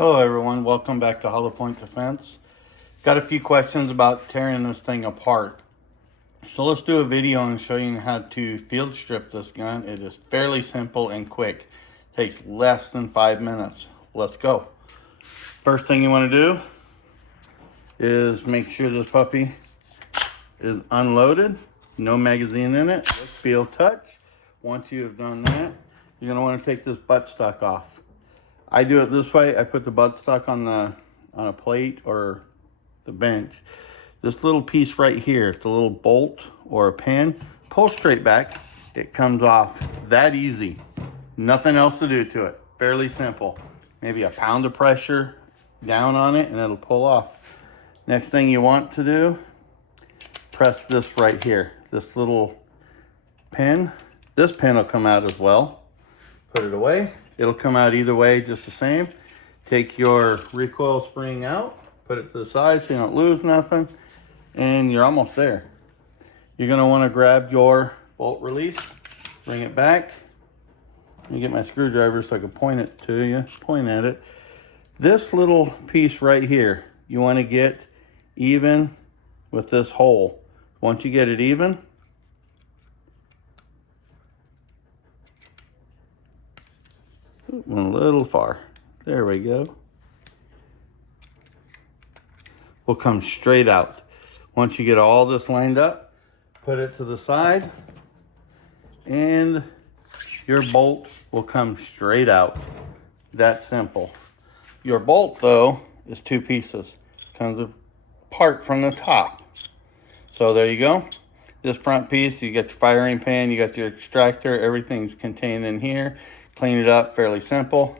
Hello everyone, welcome back to Hollow Point Defense. Got a few questions about tearing this thing apart. So let's do a video and show you how to field strip this gun. It is fairly simple and quick. Takes less than 5 minutes. Let's go. First thing you want to do is make sure this puppy is unloaded. No magazine in it. Let's feel touch. Once you have done that, you're going to want to take this buttstock off. I do it this way. I put the buttstock on a plate or the bench. This little piece right here, it's a little bolt or a pin. Pull straight back. It comes off that easy. Nothing else to do to it. Fairly simple. Maybe a pound of pressure down on it and it'll pull off. Next thing you want to do, press this right here. This little pin. This pin will come out as well. Put it away. It'll come out either way, just the same. Take your recoil spring out, put it to the side so you don't lose nothing, and you're almost there. You're gonna wanna grab your bolt release, bring it back. Let me get my screwdriver so I can point it to you, point at it. This little piece right here, you wanna get even with this hole. Once you get it even, went a little far. There we go. Will come straight out. Once you get all this lined up, put it to the side and your bolt will come straight out. That simple. Your bolt though is 2 pieces. Comes apart from the top. So there you go. This front piece, you got your firing pin, you got your extractor, everything's contained in here. Clean it up, fairly simple.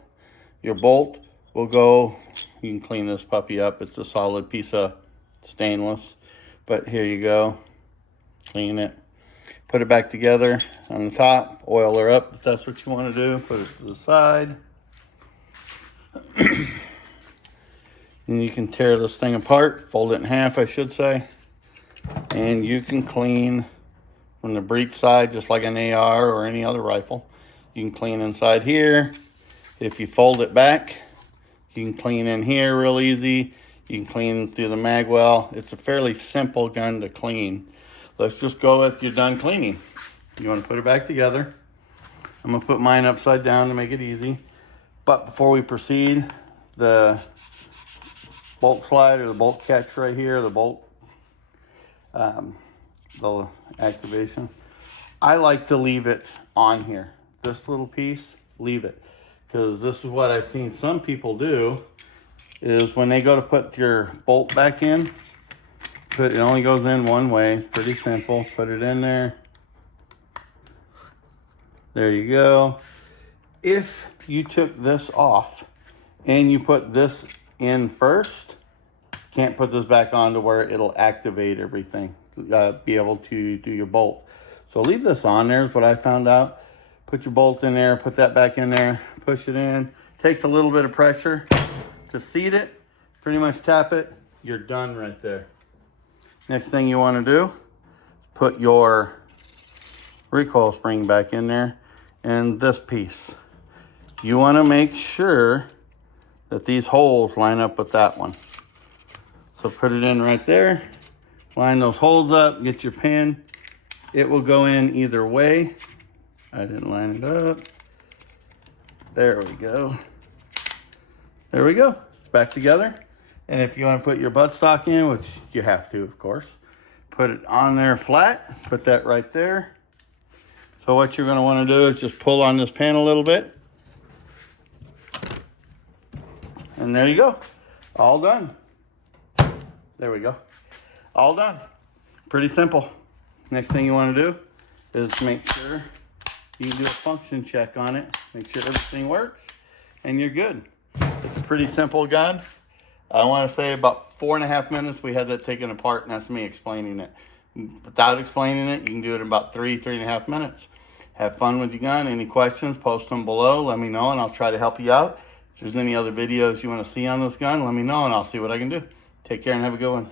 Your bolt will go, you can clean this puppy up. It's a solid piece of stainless, but here you go. Clean it. Put it back together on the top, oil her up if that's what you want to do. Put it to the side. And you can tear this thing apart, fold it in half, I should say. And you can clean from the breech side just like an AR or any other rifle. You can clean inside here. If you fold it back, you can clean in here real easy. You can clean through the mag well. It's a fairly simple gun to clean. Let's just go with you're done cleaning. You want to put it back together. I'm going to put mine upside down to make it easy. But before we proceed, the bolt slide or the bolt catch right here, the bolt, the activation, I like to leave it on here. This little piece, leave it, because this is what I've seen some people do is when they go to put your bolt back in, it only goes in one way. Pretty simple. Put it in there. There you go. If you took this off and you put this in first, can't put this back on to where it'll activate everything, be able to do your bolt. So leave this on there is what I found out. Put your bolt in there, put that back in there, push it in. Takes a little bit of pressure to seat it. Pretty much tap it, you're done right there. Next thing you want to do, put your recoil spring back in there and this piece. You want to make sure that these holes line up with that one. So put it in right there, line those holes up, get your pin. It will go in either way. I didn't line it up. There we go. There we go. It's back together. And if you want to put your buttstock in, which you have to, of course, put it on there flat. Put that right there. So what you're going to want to do is just pull on this pin a little bit. And there you go. All done. There we go. All done. Pretty simple. Next thing you want to do is make sure you can do a function check on it, make sure everything works, and you're good. It's a pretty simple gun. I want to say about 4.5 minutes we had that taken apart, and that's me explaining it. Without explaining it, you can do it in about 3.5 minutes. Have fun with your gun. Any questions, post them below. Let me know, and I'll try to help you out. If there's any other videos you want to see on this gun, let me know, and I'll see what I can do. Take care and have a good one.